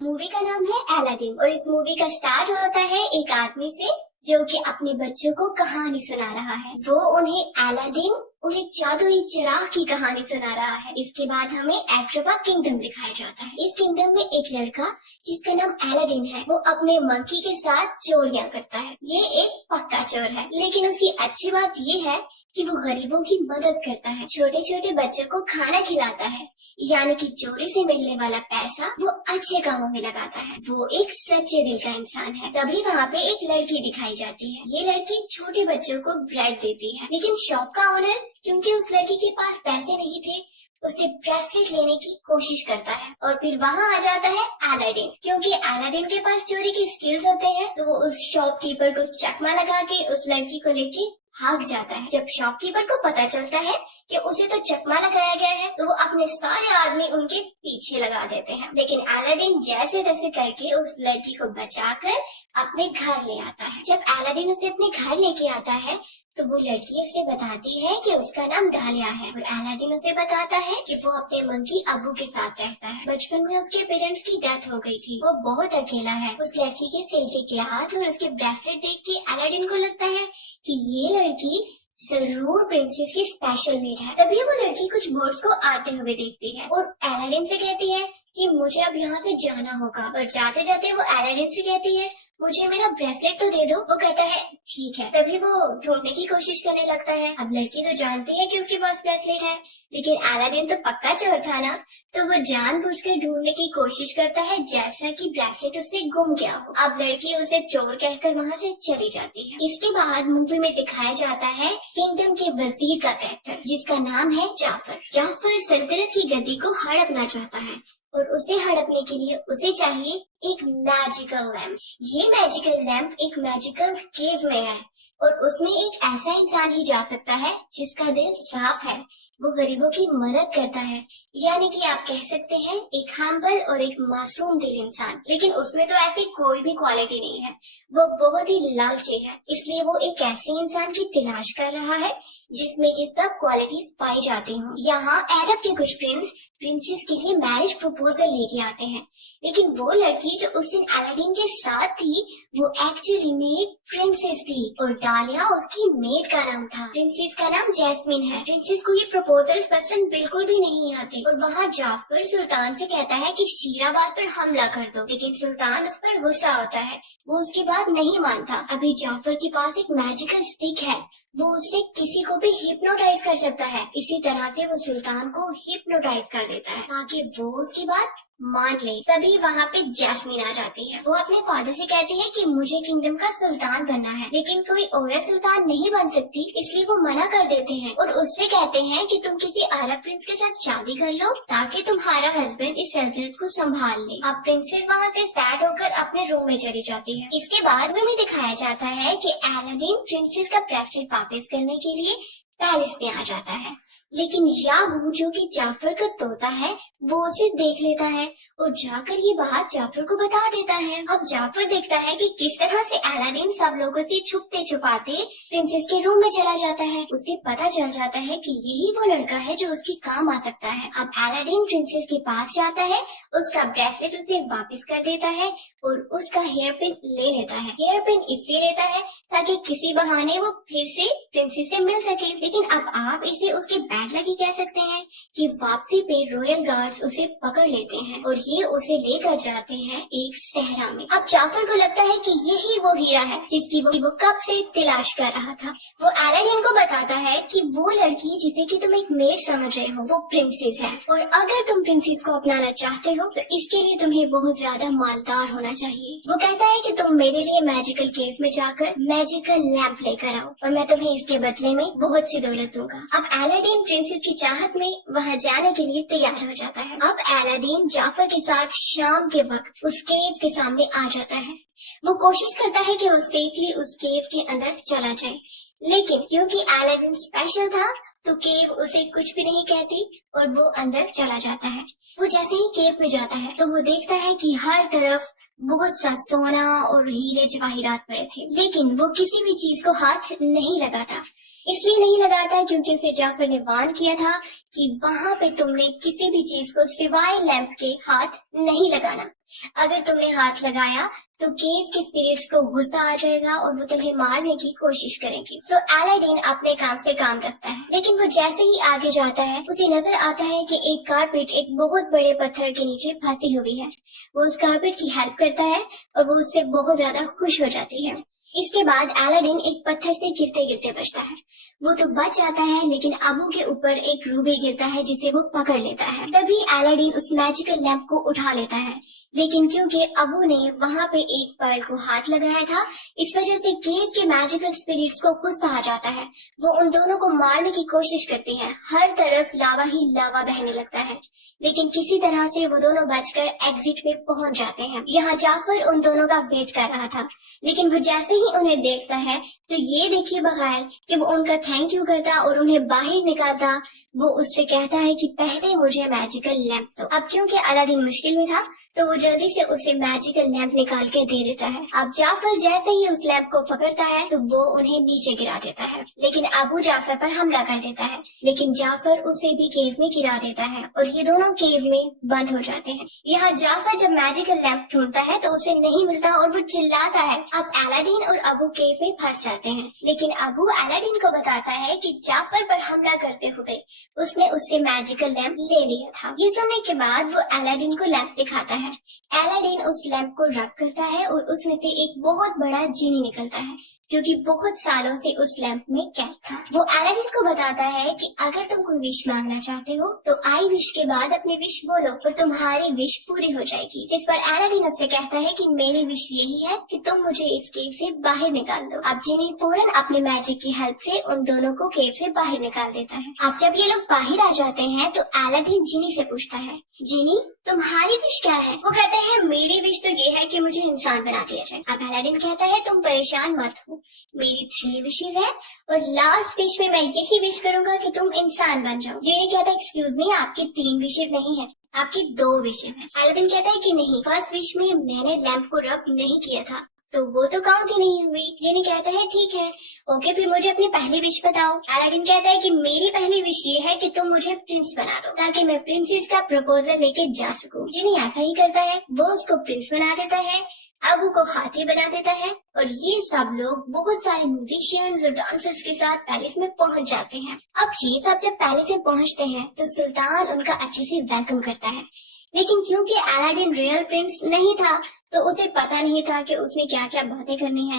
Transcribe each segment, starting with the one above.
Movie का नाम है अलादीन और इस मूवी का स्टार्ट होता है एक आदमी से जो कि अपने बच्चों को कहानी सुना रहा है। वो उन्हें अलादीन उन्हें जादुई चिराग की कहानी सुना रहा है। इसके बाद हमें एट्रोपा किंगडम दिखाया जाता है। इस किंगडम में एक लड़का जिसका नाम अलादीन है, वो अपने मंकी के साथ चोरियां करता है। ये एक पक्का चोर है, लेकिन उसकी अच्छी बात ये है कि वो गरीबों की मदद करता है, छोटे छोटे बच्चों को खाना खिलाता है, यानी कि चोरी से मिलने वाला पैसा वो अच्छे कामों में लगाता है। वो एक सच्चे दिल का इंसान है। तभी वहाँ पे एक लड़की दिखाई जाती है। ये लड़की छोटे बच्चों को ब्रेड देती है, लेकिन शॉप का ओनर क्योंकि उस लड़की के पास पैसे नहीं थे, उसे ब्रेसलेट लेने की कोशिश करता है। और फिर वहाँ आ जाता है अलादीन। क्योंकि अलादीन के पास चोरी की स्किल्स होते हैं, तो वो उस शॉपकीपर को चकमा लगा के उस लड़की को लेके भाग जाता है। जब शॉपकीपर को पता चलता है कि उसे तो चकमा लगाया गया है, तो वो अपने सारे आदमी उनके पीछे लगा देते हैं। लेकिन अलादीन जैसे तैसे करके उस लड़की को बचाकर अपने घर ले आता है। जब अलादीन उसे अपने घर लेके आता है, तो वो लड़की उसे बताती है कि उसका नाम डालिया है और अलादीन उसे बताता है कि वो अपने मंकी अब्बू के साथ रहता है। बचपन में उसके पेरेंट्स की डेथ हो गई थी, वो बहुत अकेला है। उस लड़की के सिल्के के हाथ और उसके ब्रेसलेट देख के अलादीन को लगता है कि ये लड़की जरूर प्रिंसेस की स्पेशल मेड है। तभी वो लड़की कुछ बोट्स को आते हुए देखती है और अलादीन से कहती है कि मुझे अब यहाँ से जाना होगा। और जाते जाते वो अलादीन से कहती है मुझे मेरा ब्रेसलेट तो दे दो। वो कहता है ठीक है। तभी वो ढूंढने की कोशिश करने लगता है। अब लड़की तो जानती है कि उसके पास ब्रेसलेट है, लेकिन अलादीन तो पक्का चोर था ना, तो वो जानबूझकर ढूंढने की कोशिश करता है जैसा कि ब्रेसलेट उससे गुम गया हो। अब लड़की उसे चोर कहकर वहाँ से चली जाती है। इसके बाद मूवी में दिखाया जाता है किंगडम के वजीर का कैरेक्टर, जिसका नाम है जाफर। जाफर सल्तनत की गद्दी को हड़पना चाहता है और उसे हड़पने के लिए उसे चाहिए एक मैजिकल लैंप। ये मैजिकल लैंप एक मैजिकल केव में है और उसमें एक ऐसा इंसान ही जा सकता है जिसका दिल साफ है, वो गरीबों की मदद करता है, यानी कि आप कह सकते हैं एक हम्बल और एक मासूम दिल इंसान। लेकिन उसमें तो ऐसी कोई भी क्वालिटी नहीं है, वो बहुत ही लालची है। इसलिए वो एक ऐसे इंसान की तलाश कर रहा है जिसमें ये सब क्वालिटीज पाई जाती हों। यहाँ अरब के कुछ प्रिंसेस के लिए मैरिज प्रपोजल लेके आते हैं, लेकिन वो लड़की जो उस दिन अलादीन के साथ थी, वो एक्चुअली में एक प्रिंसेस थी और डालिया उसकी मेड का नाम था। प्रिंसेस का नाम जैस्मिन है। प्रिंसेस को ये प्रपोजल्स पसंद बिल्कुल भी नहीं आते और वहाँ जाफर सुल्तान से कहता है कि शीराबाद पर हमला कर दो, लेकिन सुल्तान उस पर गुस्सा होता है, वो उसकी बात नहीं मानता। अभी जाफर के पास एक मैजिकल स्टिक है, वो उससे किसी को भी हिप्नोटाइज कर सकता है। इसी तरह से वो सुल्तान को हिप्नोटाइज कर देता है ताकि वो उसकी बात मान ले। तभी वहाँ पे जैस्मिन आ जाती है। वो अपने फादर से कहती है कि मुझे किंगडम का सुल्तान बनना है, लेकिन कोई औरत सुल्तान नहीं बन सकती, इसलिए वो मना कर देते हैं और उससे कहते हैं कि तुम किसी अरब प्रिंस के साथ शादी कर लो ताकि तुम्हारा हस्बैंड इस सल्तनत को संभाल ले। अब प्रिंसेस वहाँ से सैड होकर अपने रूम में चली जाती है। इसके बाद में दिखाया जाता है कि अलादीन प्रिंसेस का ब्रेसलेट वापस करने के लिए पैलेस में आ जाता है, लेकिन यागू जो कि जाफर का तोता है, वो उसे देख लेता है और जाकर ये बात जाफर को बता देता है। अब जाफर देखता है कि किस तरह से अलादीन सब लोगों से छुपते छुपाते प्रिंसेस के रूम में चला जाता है। उसे पता चल जाता है कि यही वो लड़का है जो उसके काम आ सकता है। अब अलादीन प्रिंसेस के पास जाता है, उसका ब्रेसलेट उसे वापस कर देता है और उसका हेयर पिन ले लेता है। हेयर पिन इसलिए लेता है ताकि किसी बहाने वो फिर से प्रिंसेस से मिल सके। लेकिन अब आप इसे उसके बैड लकी कह सकते हैं कि वापसी पे रॉयल गार्ड्स उसे पकड़ लेते हैं और ये उसे लेकर जाते हैं एक सहरा में। अब जाफर को लगता है कि यही वो हीरा है जिसकी वो कब से तलाश कर रहा था। वो अलादीन को बताता है कि वो लड़की जिसे कि तुम एक मेड समझ रहे हो, वो प्रिंसेस है और अगर तुम प्रिंसेस को अपनाना चाहते हो तो इसके लिए तुम्हें बहुत ज्यादा मालदार होना चाहिए। वो कहता है कि तुम मेरे लिए मैजिकल केव में जाकर मैजिकल लैंप लेकर आओ और मैं तुम्हें इसके बदले में बहुत सी दौलत दूंगा। अब अलादीन प्रिंसेस की चाहत में वहाँ जाने के लिए तैयार हो जाता है। अब अलादीन जाफर के साथ शाम के वक्त उस केव के सामने आ जाता है। वो कोशिश करता है कि वो सेफली उस केव के अंदर चला जाए, लेकिन क्योंकि अलादीन स्पेशल था तो केव उसे कुछ भी नहीं कहती और वो अंदर चला जाता है। वो जैसे ही केव में जाता है तो वो देखता है कि हर तरफ बहुत सा सोना और हीरे जवाहिरात पड़े थे, लेकिन वो किसी भी चीज को हाथ नहीं लगाता। इसलिए नहीं लगाता क्योंकि उसे जाफर ने वार्न किया था कि वहां पे तुमने किसी भी चीज को सिवाय लैंप के हाथ नहीं लगाना। अगर तुमने हाथ लगाया तो केव के स्पिरिट्स को गुस्सा आ जाएगा और वो तुम्हें मारने की कोशिश करेंगे। तो अलादीन अपने काम से काम रखता है, लेकिन वो जैसे ही आगे जाता है उसे नजर आता है कि एक कारपेट एक बहुत बड़े पत्थर के नीचे फंसी हुई है। वो उस कारपेट की हेल्प करता है और वो उससे बहुत ज्यादा खुश हो जाती है। इसके बाद अलादीन एक पत्थर से गिरते गिरते बचता है। वो तो बच जाता है, लेकिन अबू के ऊपर एक रूबी गिरता है जिसे वो पकड़ लेता है। तभी अलादीन उस मैजिकल लैंप को उठा लेता है, लेकिन क्योंकि अबू ने वहाँ पे एक पर्ल को हाथ लगाया था, इस वजह से केव के मैजिकल स्पिरिट्स को गुस्सा आ जाता है। वो उन दोनों को मारने की कोशिश करते हैं। हर तरफ लावा ही लावा बहने लगता है, लेकिन किसी तरह से वो दोनों बचकर एग्जिट पे पहुंच जाते हैं। यहाँ जाफर उन दोनों का वेट कर रहा था, लेकिन वो जैसे ही उन्हें देखता है तो ये देखे बगैर कि वो उनका थैंक यू करता और उन्हें बाहर निकालता, वो उससे कहता है कि पहले मुझे मैजिकल लैंप दो। अब क्योंकि अलादीन मुश्किल में था तो वो जल्दी से उसे मैजिकल लैंप निकाल के दे देता है। अब जाफर जैसे ही उस लैंप को पकड़ता है तो वो उन्हें नीचे गिरा देता है, लेकिन अबू जाफर पर हमला कर देता है। लेकिन जाफर उसे भी केव में गिरा देता है और ये दोनों केव में बंद हो जाते हैं। यहाँ जाफर जब मैजिकल लैंप ढूंढता है तो उसे नहीं मिलता और वो चिल्लाता है। अब अलादीन और अबू केव में फंस जाते हैं, लेकिन अबू अलादीन को बताता है कि जाफर पर हमला करते हुए उसने उससे मैजिकल लैंप ले लिया था। ये सुनने के बाद वो अलादीन को लैंप दिखाता है। अलादीन उस लैंप को रब करता है और उसमें से एक बहुत बड़ा जीनी निकलता है जो कि बहुत सालों से उस लैंप में कैद था। वो अलादीन को बताता है कि अगर तुम कोई विश मांगना चाहते हो तो आई विश के बाद अपनी विश बोलो और तुम्हारी विश पूरी हो जाएगी। जिस पर अलादीन उससे कहता है कि मेरी विश यही है कि तुम मुझे इस केव से बाहर निकाल दो। अब जीनी फौरन अपने मैजिक की हेल्प से उन दोनों को केव से बाहर निकाल देता है। अब जब ये लोग बाहर आ जाते हैं तो अलादीन जीनी से पूछता है, जीनी तुम्हारी विश क्या है? वो कहते हैं मेरी विश तो ये है कि मुझे इंसान बना दिया जाए। अब अलादीन कहता है तुम परेशान मत हो, मेरी 3 विशेज है और लास्ट विश में मैं यही विश करूंगा कि तुम इंसान बन जाओ। जीनी कहता है एक्सक्यूज मी, आपकी 3 विशेज नहीं है, आपकी 2 विशेज है। अलादीन कहता है कि नहीं, फर्स्ट विश में मैंने लैंप को रब नहीं किया था तो वो तो काउंट ही नहीं हुई। जीनी कहता है ठीक है, ओके फिर मुझे अपनी पहली विश बताओ। अलादीन कहता है कि मेरी पहली विश ये है कि तुम मुझे प्रिंस बना दो ताकि मैं प्रिंसेस का प्रपोजल लेके जा सकूं। जीनी ऐसा ही करता है, वो उसको प्रिंस बना देता है, अबू को हाथी बना देता है और ये सब लोग बहुत सारे म्यूजिशियंस और डांसर्स के साथ पैलेस में पहुंच जाते हैं। अब ये सब जब पैलेस में पहुंचते हैं तो सुल्तान उनका अच्छे से वेलकम करता है, लेकिन क्योंकि अलादीन रियल प्रिंस नहीं था तो उसे पता नहीं था कि उसने क्या क्या बातें करनी है।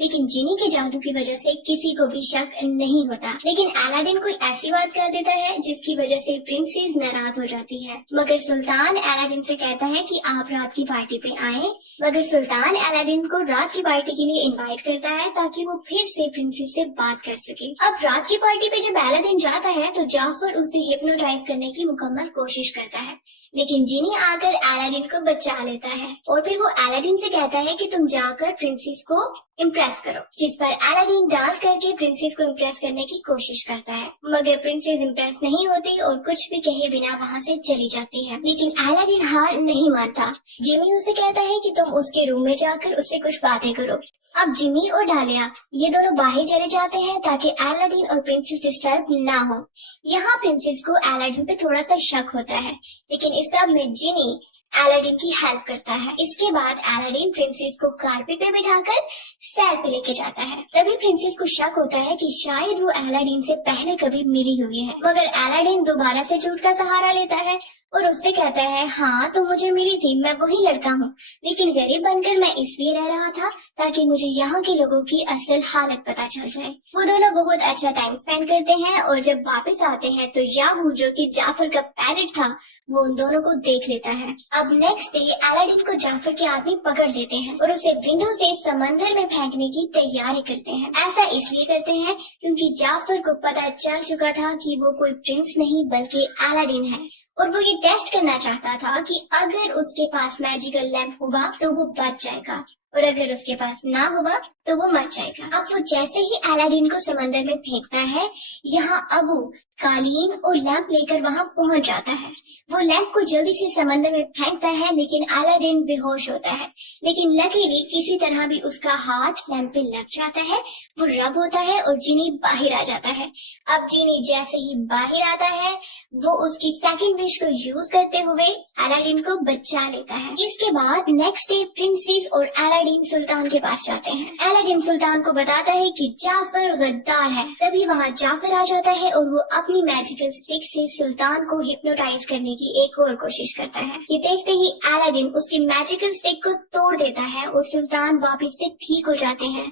लेकिन जीनी के जादू की वजह से किसी को भी शक नहीं होता। लेकिन अलादीन कोई ऐसी बात कर देता है जिसकी वजह से प्रिंसेस नाराज हो जाती है। मगर सुल्तान अलादीन से कहता है कि आप रात की पार्टी पे आए। मगर सुल्तान अलादीन को रात की पार्टी के लिए इनवाइट करता है ताकि वो फिर से प्रिंसेस से बात कर सके। अब रात की पार्टी पे जब अलादीन जाता है तो जाफर उसे हिप्नोटाइज करने की मुकम्मल कोशिश करता है, लेकिन जीनी आकर अलादीन को बचा लेता है और फिर वो अलादीन से कहता है कि तुम जाकर प्रिंसेस को इम्प्रेस करो। जिस पर अलादीन डांस करके प्रिंसेस को इम्प्रेस करने की कोशिश करता है, मगर प्रिंसेस इम्प्रेस नहीं होती और कुछ भी कहे बिना वहाँ से चली जाती है। लेकिन अलादीन हार नहीं मानता। जिमी उसे कहता है कि तुम उसके रूम में जाकर उससे कुछ बातें करो। अब जिमी और डालिया ये दोनों बाहर चले जाते हैं ताकि अलादीन और प्रिंसेस डिस्टर्ब ना हो। यहाँ प्रिंसेस को अलादीन पे थोड़ा सा शक होता है, लेकिन इस सब में जिनी अलादीन की हेल्प करता है। इसके बाद अलादीन प्रिंसेस को कारपेट पे बिठाकर सैर पे लेके जाता है। तभी प्रिंसेस को शक होता है कि शायद वो अलादीन से पहले कभी मिली हुई है, मगर अलादीन दोबारा से झूठ का सहारा लेता है और उससे कहता है हाँ तो मुझे मिली थी, मैं वही लड़का हूँ, लेकिन गरीब बनकर मैं इसलिए रह रहा था ताकि मुझे यहाँ के लोगों की असल हालत पता चल जाए। वो दोनों बहुत अच्छा टाइम स्पेंड करते हैं और जब वापस आते हैं तो याहू जो कि जाफर का पैरेट था वो उन दोनों को देख लेता है। अब नेक्स्ट डे अलादीन को जाफर के आदमी पकड़ लेते हैं और उसे विंडो से समंदर में फेंकने की तैयारी करते हैं। ऐसा इसलिए करते हैं क्योंकि जाफर को पता चल चुका था कि वो कोई प्रिंस नहीं बल्कि अलादीन है और वो ये टेस्ट करना चाहता था कि अगर उसके पास मैजिकल लैंप हुआ तो वो बच जाएगा और अगर उसके पास ना हुआ तो वो मर जाएगा। अब वो जैसे ही अलादीन को समंदर में फेंकता है, यहाँ अबू कालीन और लैंप लेकर वहाँ पहुँच जाता है। वो लैंप को जल्दी से समंदर में फेंकता है, लेकिन अलादीन बेहोश होता है। लेकिन लकीली किसी तरह भी उसका हाथ लैंप पे लग जाता है, वो रब होता है और जिनी बाहर आ जाता है। अब जिनी जैसे ही बाहर आता है, वो उसकी सेकंड विश को यूज करते हुए अलादीन को बचा लेता है। इसके बाद नेक्स्ट डे प्रिंसेस और अलादीन सुल्तान के पास जाते हैं। अलादीन सुल्तान को बताता है कि जाफर गद्दार है। तभी वहाँ जाफर आ जाता है और वो अपनी मैजिकल स्टिक से सुल्तान को हिप्नोटाइज करने की एक और कोशिश करता है। ये देखते ही अलादीन उसकी मैजिकल स्टिक को तोड़ देता है और सुल्तान वापस से ठीक हो जाते हैं।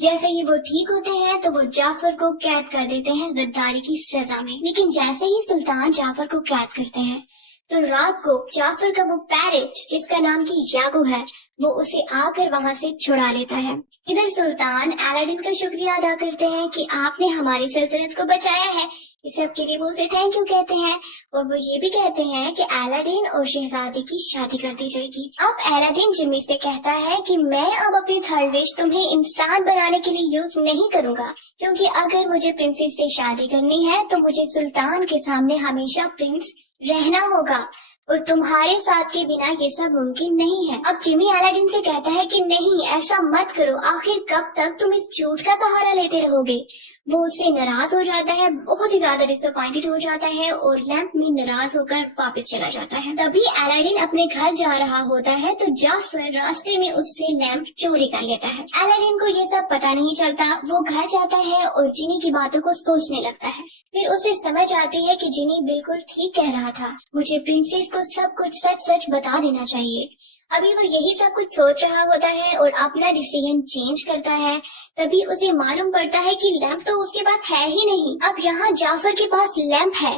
जैसे ही वो ठीक होते हैं तो वो जाफर को कैद कर देते हैं गद्दारी की सजा में। लेकिन जैसे ही सुल्तान जाफर को कैद करते हैं तो रात को जाफर का वो पैरेट जिसका नाम की यागो है, वो उसे आकर वहाँ से छुड़ा लेता है। इधर सुल्तान अलादीन का शुक्रिया अदा करते हैं कि आपने हमारी सल्तनत को बचाया है। इस सब के लिए वो उसे थैंक यू कहते हैं और वो ये भी कहते हैं कि अलादीन और शहजादी की शादी कर दी जाएगी। अब अलादीन जिम्मी से कहता है कि मैं अब अपनी थर्ड विश तुम्हें इंसान बनाने के लिए यूज नहीं करूंगा, क्योंकि अगर मुझे प्रिंसेस से शादी करनी है तो मुझे सुल्तान के सामने हमेशा प्रिंस रहना होगा और तुम्हारे साथ के बिना ये सब मुमकिन नहीं है। अब जिमी अलादीन से कहता है कि नहीं, ऐसा मत करो, आखिर कब तक तुम इस झूठ का सहारा लेते रहोगे। वो उससे नाराज हो जाता है, बहुत ही ज्यादा डिसअपॉइंटेड हो जाता है और लैंप में नाराज होकर वापस चला जाता है। तभी अलादीन अपने घर जा रहा होता है तो जाफर रास्ते में उससे लैंप चोरी कर लेता है। अलादीन को ये सब पता नहीं चलता। वो घर जाता है और जिनी की बातों को सोचने लगता है। फिर उसे समझ आती है कि जिनी बिल्कुल ठीक कह रहा था, मुझे प्रिंसेस को सब कुछ सच सच बता देना चाहिए। अभी वो यही सब कुछ सोच रहा होता है और अपना डिसीजन चेंज करता है। तभी उसे मालूम पड़ता है कि लैंप तो उसके पास है ही नहीं। अब यहाँ जाफर के पास लैंप है।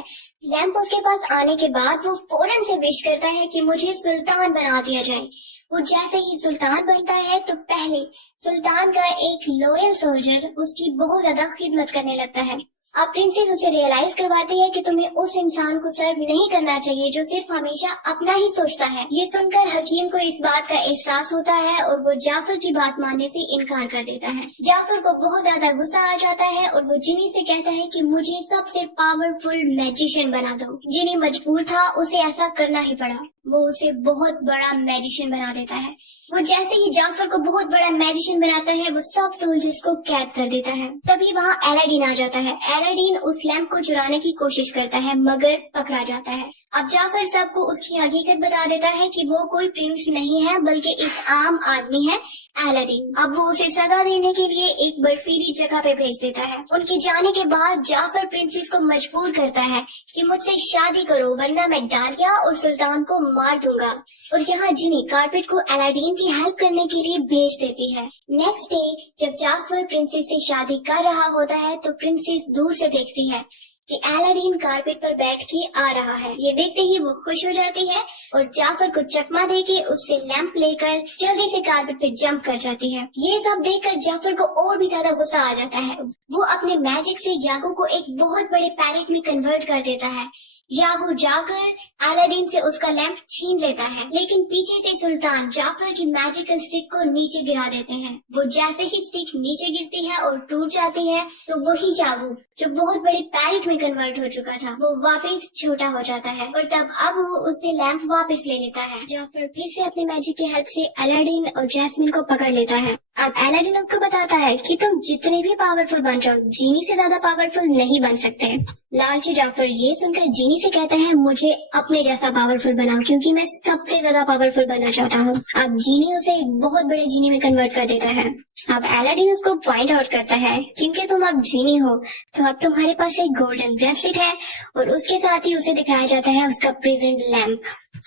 लैंप उसके पास आने के बाद वो फौरन से विश करता है कि मुझे सुल्तान बना दिया जाए। वो जैसे ही सुल्तान बनता है तो पहले सुल्तान का एक लॉयल सोल्जर उसकी बहुत ज्यादा खिदमत करने लगता है। अब प्रिंसेस उसे रियलाइज करवाती है कि तुम्हें उस इंसान को सर्व नहीं करना चाहिए जो सिर्फ हमेशा अपना ही सोचता है। ये सुनकर हकीम को इस बात का एहसास होता है और वो जाफर की बात मानने से इनकार कर देता है। जाफर को बहुत ज्यादा गुस्सा आ जाता है और वो जिनी से कहता है कि मुझे सबसे पावरफुल मैजिशियन बना दो। जिनी मजबूर था, उसे ऐसा करना ही पड़ा। वो उसे बहुत बड़ा मैजिशियन बना देता है। वो जैसे ही जाफर को बहुत बड़ा मैजिशियन बनाता है, वो सब सोल्जर्स को कैद कर देता है। तभी वहाँ अलादीन आ जाता है। अलादीन उस लैंप को चुराने की कोशिश करता है मगर पकड़ा जाता है। अब जाफर सबको उसकी हकीकत बता देता है कि वो कोई प्रिंस नहीं है बल्कि एक आम आदमी है, अलादीन। अब वो उसे सजा देने के लिए एक बर्फीली जगह पे भेज देता है। उनके जाने के बाद जाफर प्रिंसेस को मजबूर करता है कि मुझसे शादी करो वरना मैं डालिया और सुल्तान को मार दूंगा। और यहाँ जिनी कारपेट को अलादीन की हेल्प करने के लिए भेज देती है। नेक्स्ट डे जब जाफर प्रिंसेस से शादी कर रहा होता है तो प्रिंसेस दूर से देखती है कि अलादीन कारपेट पर बैठ के आ रहा है। ये देखते ही वो खुश हो जाती है और जाफर को चकमा देके उससे लैंप लेकर जल्दी से कारपेट पे जंप कर जाती है। ये सब देखकर जाफर को और भी ज्यादा गुस्सा आ जाता है। वो अपने मैजिक से यागो को एक बहुत बड़े पैरेट में कन्वर्ट कर देता है। यागो जाकर अलादीन से उसका लैंप छीन लेता है, लेकिन पीछे से सुल्तान जाफर की मैजिकल स्टिक को नीचे गिरा देते हैं। वो जैसे ही स्टिक नीचे गिरती है और टूट जाती है तो वही यागो जो बहुत बड़े पैरेट में कन्वर्ट हो चुका था वो वापस छोटा हो जाता है और तब अब वो उससे लैंप वापस ले लेता है। जाफर फिर से अपने मैजिक की हेल्प से अलादीन और जैस्मिन को पकड़ लेता है। अब अलादीन उसको बताता है कि तुम जितने भी पावरफुल बन जाओ, जीनी से ज्यादा पावरफुल नहीं बन सकते। लालची जाफर ये सुनकर जीनी से कहता है मुझे अपने जैसा पावरफुल बनाओ क्योंकि मैं सबसे ज्यादा पावरफुल बनना चाहता हूँ। अब जीनी उसे एक बहुत बड़े जीनी में कन्वर्ट कर देता है। अब अलादीन उसको पॉइंट आउट करता है क्योंकि तुम अब जीनी हो तो अब तुम्हारे पास एक गोल्डन ब्रेसलेट है और उसके साथ ही उसे दिखाया जाता है उसका प्रेजेंट लैंप।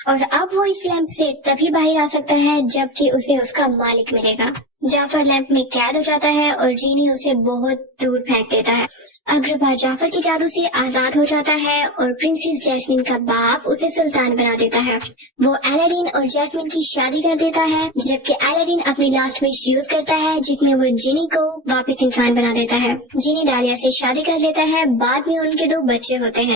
और अब वो इस लैंप से तभी बाहर आ सकता है जबकि उसे उसका मालिक मिलेगा। जाफर लैंप में कैद हो जाता है और जीनी उसे बहुत दूर फेंक देता है। अग्रबा जाफर के जादू से आजाद हो जाता है और प्रिंसेस जैस्मिन का बाप उसे सुल्तान बना देता है। वो अलादीन और जैस्मिन की शादी कर देता है जबकि अलादीन अपनी लास्ट विश यूज करता है जिसमें वो जिनी को वापस इंसान बना देता है। जिनी डालिया से शादी कर लेता है। बाद में उनके 2 बच्चे होते हैं।